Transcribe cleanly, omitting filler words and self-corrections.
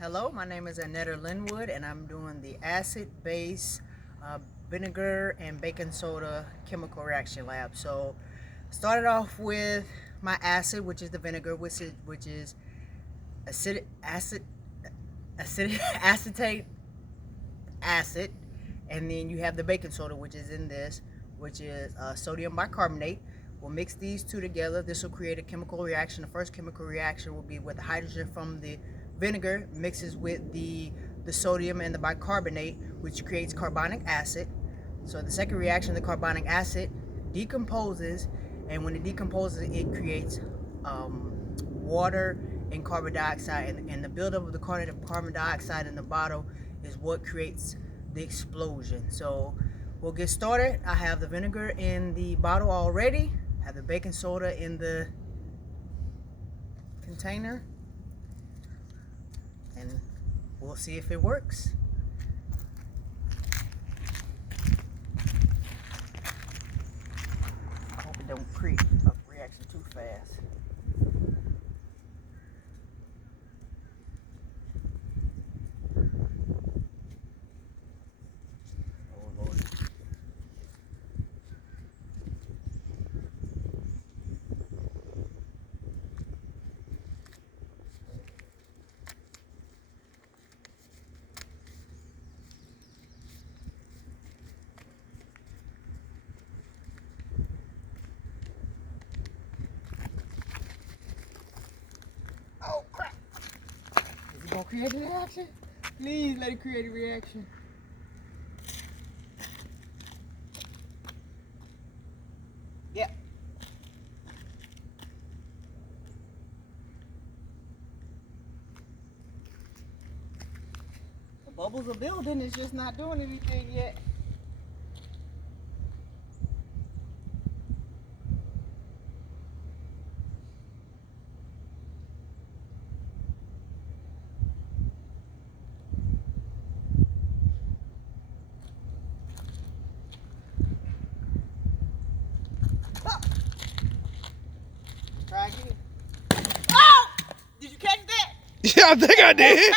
Hello, my name is Annetta Linwood, and I'm doing the acid-base vinegar and baking soda chemical reaction lab. So, started off with my acid, which is the vinegar, which is acetate acid, and then you have the baking soda, which is in this, which is sodium bicarbonate. We'll mix these two together. This will create a chemical reaction. The first chemical reaction will be with the hydrogen from the vinegar mixes with the sodium and the bicarbonate, which creates carbonic acid. So the second reaction, the carbonic acid decomposes, and when it decomposes, it creates water and carbon dioxide, and the buildup of the carbon dioxide in the bottle is what creates the explosion. So we'll get started. I have the vinegar in the bottle already. I have the baking soda in the container, and we'll see if it works. I hope it don't create a reaction too fast. Oh Lord. Oh crap! Is it gonna create a reaction? Please let it create a reaction. Yep. The bubbles are building, it's just not doing anything yet. Oh! Try again. Oh! Did you catch that? Yeah, I think I did.